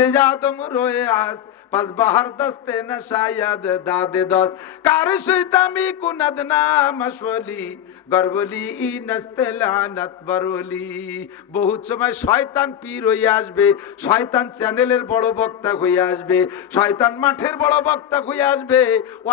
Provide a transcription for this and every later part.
से यादम रोए आज पस बाहर दस्ते न शायद दादे दस्त कार शैतामी कुनद ना मशवली গর্বলি ই নস্তে লানাত বরলি। বহুত সময় শয়তান পীর হয়ে আসবে, শয়তান চ্যানেলের বড় বক্তা হয়ে আসবে, শয়তান মাঠের বড় বক্তা হয়ে আসবে,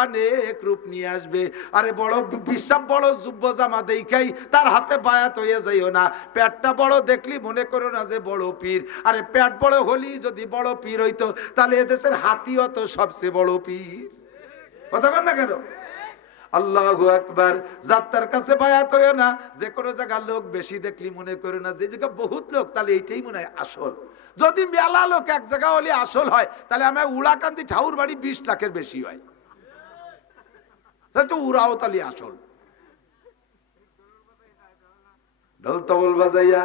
অনেক রূপ নিয়ে আসবে। আরে বড় বিশ্বাস, বড় যুব্য জামা দেখাই তার হাতে বায়াত হয়ে যাইও না। প্যাটটা বড় দেখলি মনে করো না যে বড় পীর। আরে প্যাট বড় হলি যদি বড় পীর হইতো, তাহলে এদেশের হাতিও তো সবচেয়ে বড় পীর। কথা না কেন? কাছে বায়াত হইও না, যে কোনো জায়গার লোক বেশি দেখলি মনে করো না, যে জায়গা বহুত লোক, তাহলে এইটাই মনে হয় আসল। যদি মেলা লোক এক জায়গা হলে আসল হয়, তাহলে আমার উড়াকান্দি ঠাউর বাড়ি বিশ লাখের বেশি হয়। তাহলে তো উড়াও তাহলে আসল। ঢোল তবল বাজাইয়া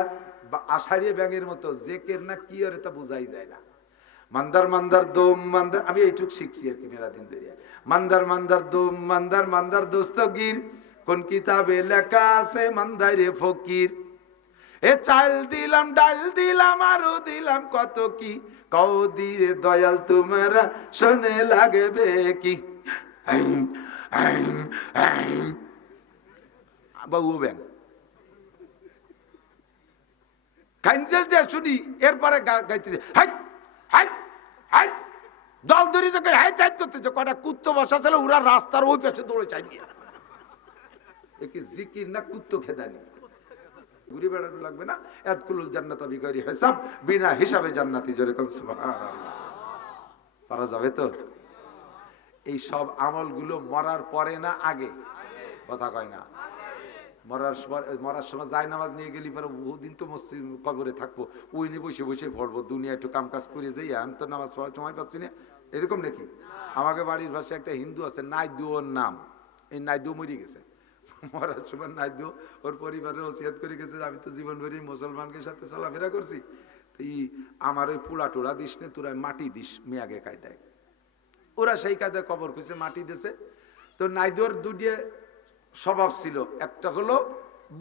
আষাঢ়িয়ে ব্যাঙের মতো জেকের না কি আর তা বোঝাই যায় না। মান্দার মান্দার দোম, মান্দার আমি এইটুক শিখছি আর কি মেলা দিন ধরে মান্দার মান্দার দোম, মান্দার মান্দার দোস্তগীর। কোন কিতাবে লেখা আছে, মান্দারে ফকির। এ চাল দিলাম ডাল দিলাম, আরও দিলাম, কত কি? কও দিয়ে দয়াল, তোমরা শোনে লাগবে কি। বাবু ব্যাং। কাঞ্জেল যে শুনি, এরপরে গা- গাইতেছে হাই হাই হাই! করতেছে কটা বসা ছিল রাস্তার ওই পাশে দৌড়ে চাই দিয়ে। জিকির না খেদানি? এই সব মরার পরে না আগে? কথা কয় না। মরার সময় মরার সময় যাই নামাজ নিয়ে গেলি পরে বহুদিন তো মসজিদ কবরে থাকব। ওই নিয়ে বসে বসে পড়ব দুনিয়া একটু কাম কাজ করে যাই, আমি তো নামাজ পড়ার সময় পাচ্ছি না। এরকম নাকি? আমাকে বাড়ির ভাষায় একটা হিন্দু আছে, নাইদু ওর নাম। এই নাইদু মরি গেছে। মরার সময় নাইদু ওর পরিবারের ওসিয়াত করে গেছে, আমি তো জীবন ভরি মুসলমানকে সাথে চলাফেরা করছি। তো আমার ওই পোড়া টোড়া দিস নে, তোরা মাটি দিস মেয়াগে কায়দায়। ওরা সেই কায়দায় কবর খুঁজে মাটি দিছে। তো নাইদুর দুটিয়ে স্বভাব ছিল। একটা হলো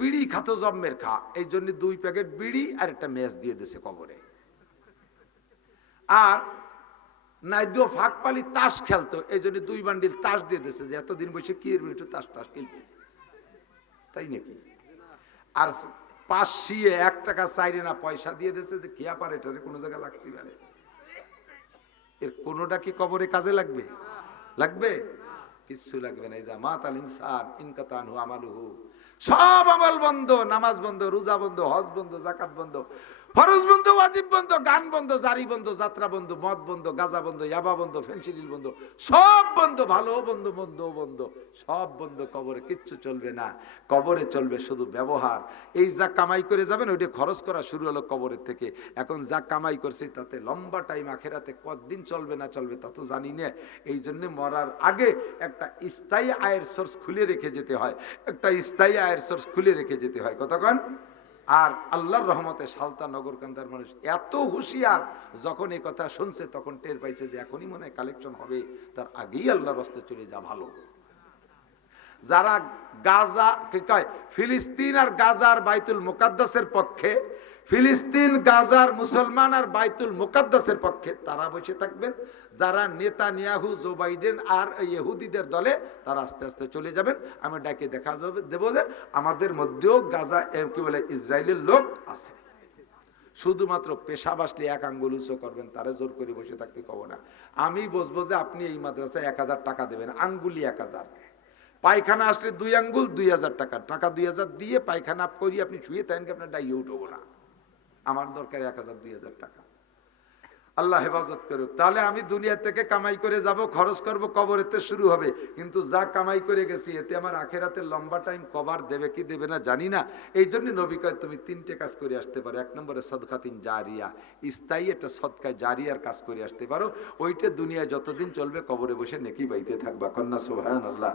বিড়ি খাতো জন্মের খা, এই জন্য দুই প্যাকেট বিড়ি আর একটা ম্যাচ দিয়ে দিছে কবরে। আর নাইদুও ফাঁক পালি তাস খেলতো। এই জন্য দুই বান্ডিল তাস দিয়ে দিছে যে এতদিন বসে কি একটু তাস টাস খেলবে? তাই নাকি? আর পাঁচ শিয়ে এক টাকা চাইরে না পয়সা দিয়ে দিছে যে খেয়া পারে এটারে কোনো জায়গায় লাগতে পারে? এর কোনোটা কি কবরে কাজে লাগবে? লাগবে? কিচ্ছু লাগবে না। এই যা মাতাল ইনসান ইনকাতান হু আমালুহু। সব আমল বন্ধ, নামাজ বন্ধ, রোজা বন্ধ, হজ বন্ধ জাকাত বন্ধ। ফরজ বন্ধ, ওয়াজিব বন্ধ, গান বন্ধ, জারি বন্ধ, যাত্রা বন্ধ, মদ বন্ধ, গাজা বন্ধ, ইয়াবা বন্ধ ফেন্সিডিল বন্ধ, সব বন্ধ, ভালো বন্ধ বন্ধ বন্ধ, সব বন্ধ কবরে কিচ্ছু চলবে না। কবরে চলবে শুধু ব্যবহার। এই যা কামাই করে যাবেন, ওইটা খরচ করা শুরু হলো কবরের থেকে। এখন যা কামাই করছে, তাতে লম্বা টাইম আখেরাতে কতদিন চলবে না চলবে তা তো জানি না। এই জন্যে মরার আগে একটা স্থায়ী আয়ের সোর্স খুলে রেখে যেতে হয়। একটা স্থায়ী আয়ের সোর্স খুলে রেখে যেতে হয়। কতক্ষণ আর আল্লাহর রহমতে সালতা নগরকান্দার মানুষ এত হুশিয়ার, যখন এই কথা শুনছে তখন টের পাইছে যে এখনই মনে কালেকশন হবে, তার আগেই আল্লাহর রাস্তায় চলে যা ভালো যারা গাজা, কি কয়, ফিলিস্তিন আর গাজার বাইতুল মুকাদ্দাসের পক্ষে, ফিলিস্তিন, গাজার মুসলমান আর বাইতুল মুকাদ্দাসের পক্ষে তারা বসে থাকবেন। যারা নেতা নিয়াহু জো বাইডেন আর ইহুদিদের দলে তারা আস্তে আস্তে চলে যাবেন। আমি ডাকে দেখা দেবো যে আমাদের মধ্যেও গাজা কি বলে, ইসরায়েলের লোক আছে। শুধুমাত্র পেশা বাসলে এক আঙ্গুল উঁচু করবেন, তারা জোর করে বসে থাকতে কব না। আমি বসবো যে আপনি এই মাদ্রাসায় এক হাজার টাকা দেবেন, আঙ্গুলি এক হাজার। পায়খানা আসলে দুই আঙ্গুল দুই হাজার টাকা। টাকা দুই হাজার দিয়ে পায়খানা করিয়ে আপনি শুয়ে থাকেন আপনার ডাইয়ে উঠবো না। আমার দরকার এক হাজার, দুই হাজার টাকা। আল্লাহ হেফাজত করুক। তাহলে আমি দুনিয়া থেকে কামাই করে যাব, খরচ করব কবরেতে শুরু হবে। কিন্তু যা কামাই করে গেছি, এতে আমার আখেরাতে লম্বা টাইম কভার দেবে কি দেবে না জানি না। এই জন্য নবী কয়, তুমি তিনটে কাজ করে আসতে পারো। এক নম্বরে সদকাতিন জারিয়া। স্থায়ী একটা সদকায় জারিয়ার কাজ করে আসতে পারো। ওইটা দুনিয়ায় যতদিন চলবে, কবরে বসে নেকি বাইতে থাকবা। কন্যা সুবহান আল্লাহ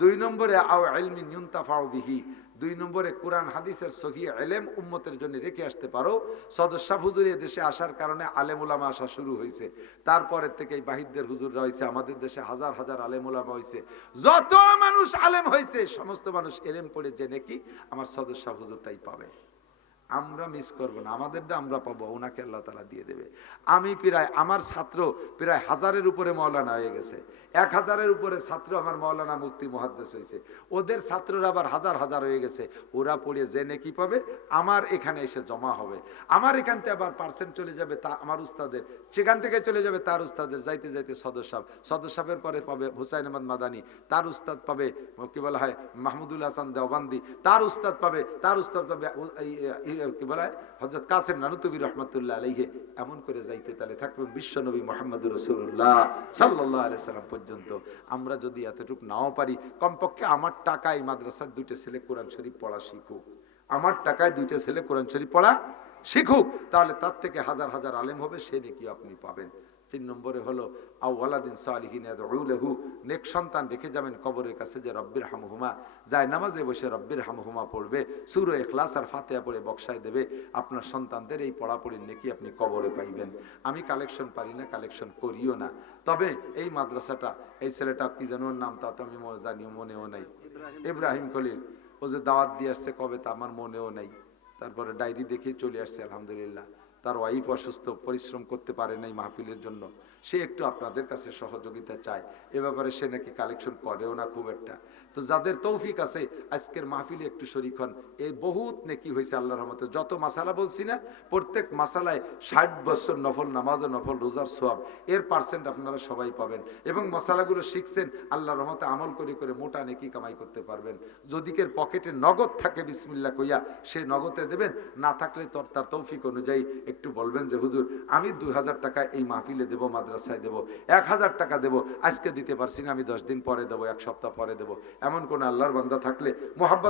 দুই নম্বরে, আও আলমি নিউন্তাফাও বিহি। দুই নম্বরে কোরআন, হাদিসের সহি এলেম উম্মতের জন্য রেখে আসতে পারো। সদস্যা হুজুর এ দেশে আসার কারণে আলেম উলামা আসা শুরু হয়েছে। তারপরের থেকে এই বাহিদদের হুজুররা হয়েছে, আমাদের দেশে হাজার হাজার আলেম উলামা হয়েছে। যত মানুষ আলেম হয়েছে, সমস্ত মানুষ এলেম পড়ে যে নাকি আমার সদস্যা হুজুর তাই পাবে। আমরা মিস করব না, আমাদেরটা আমরা পাবো, ওনাকে আল্লাহ তালা দিয়ে দেবে। আমি প্রায়, আমার ছাত্র প্রায় হাজারের উপরে মৌলানা হয়ে গেছে। এক হাজারের উপরে ছাত্র আমার মৌলানা মুক্তি মহাদ্দেশ হয়েছে। ওদের ছাত্ররা আবার হাজার হাজার হয়ে গেছে। ওরা পড়ে জেনে কি পাবে? আমার এখানে এসে জমা হবে। আমার এখান থেকে আবার পার্সেন্ট চলে যাবে তা, আমার উস্তাদের। সেখান থেকে চলে যাবে তার উস্তাদের, যাইতে যাইতে সদস্য সদস্যের পরে পাবে হুসাইন আহমদ মাদানি। তার উস্তাদ পাবে, কি বলা হয়, মাহমুদুল হাসান দেওবান্দি। তার উস্তাদ পাবে, তার উস্তাদ পাবে কি বলায় হজরত কাসেম নানুতবি রহমতুল্লাহ আলহে এমন করে যাইতে তাহলে থাকবে বিশ্ব নবী মোহাম্মদ রসুল্লাহ সাল্লাহ আলি সাল্লাম পর্যন্ত। আমরা যদি এতটুকু নাও পারি, কমপক্ষে আমার টাকায় মাদ্রাসার দুইটা ছেলে কোরআন শরীফ পড়া শিখুক। আমার টাকায় দুইটা ছেলে কোরআন শরীফ পড়া শিখুক, তাহলে তার থেকে হাজার হাজার আলেম হবে, সে নাকি আপনি পাবেন। তিন নম্বরে হলো আউ্লাদিন সালিহিন ইয়াদউলাহু নেক সন্তান রেখে যাবেন কবরের কাছে যে রব্বির হামহুমা। যায় নামাজে বসে রব্বির হামহুমা পড়বে। সুরো এখলাস আর ফাতেহা পড়ে বক্সায় দেবে। আপনার সন্তানদের এই পড়াপড়ির নেকি আপনি কবরে পাইবেন। আমি কালেকশন পারি না, কালেকশন করিও না। তবে এই মাদ্রাসাটা, এই ছেলেটা কি যেন নাম তা তো আমি জানি, মনেও নাই। ইব্রাহিম খলিল। ও যে দাওয়াত দিয়ে আসছে কবে তা আমার মনেও নাই। তারপরে ডায়েরি দেখে চলে আসছে, আলহামদুলিল্লাহ। তার ওয়াইফ অসুস্থ, পরিশ্রম করতে পারে নাই মাহফিলের জন্য। সে একটু আপনাদের কাছে সহযোগিতা চায়। এ ব্যাপারে সে নাকি কালেকশন করেও না খুব একটা। তো যাদের তৌফিক আছে, আজকের মাহফিলে একটু শরিক হন। এই বহুত নেকি হয়েছে আল্লাহর রহমতে। যত মাসালা বলছি না, প্রত্যেক মাসালায় ষাট বছর নফল নামাজ ও নফল রোজার সোয়াব। এর পার্সেন্ট আপনারা সবাই পাবেন। এবং মশালাগুলো শিখছেন, আল্লাহর রহমতে আমল করে করে মোটা নেকি কামাই করতে পারবেন। যদিকের পকেটে নগদ থাকে বিসমিল্লা কইয়া, সে নগদে দেবেন, না থাকলে তোর, তার তৌফিক অনুযায়ী একটু বলবেন যে, হুজুর, আমি দুই হাজার টাকা এই মাহফিলে দেবো, মাদ্রাসায় দেবো। এক হাজার টাকা দেবো, আজকে দিতে পারছি না, আমি দশ দিন পরে দেবো, এক সপ্তাহ পরে দেবো। এমন কোন আল্লাহর বান্দা থাকলে মোহাব্বত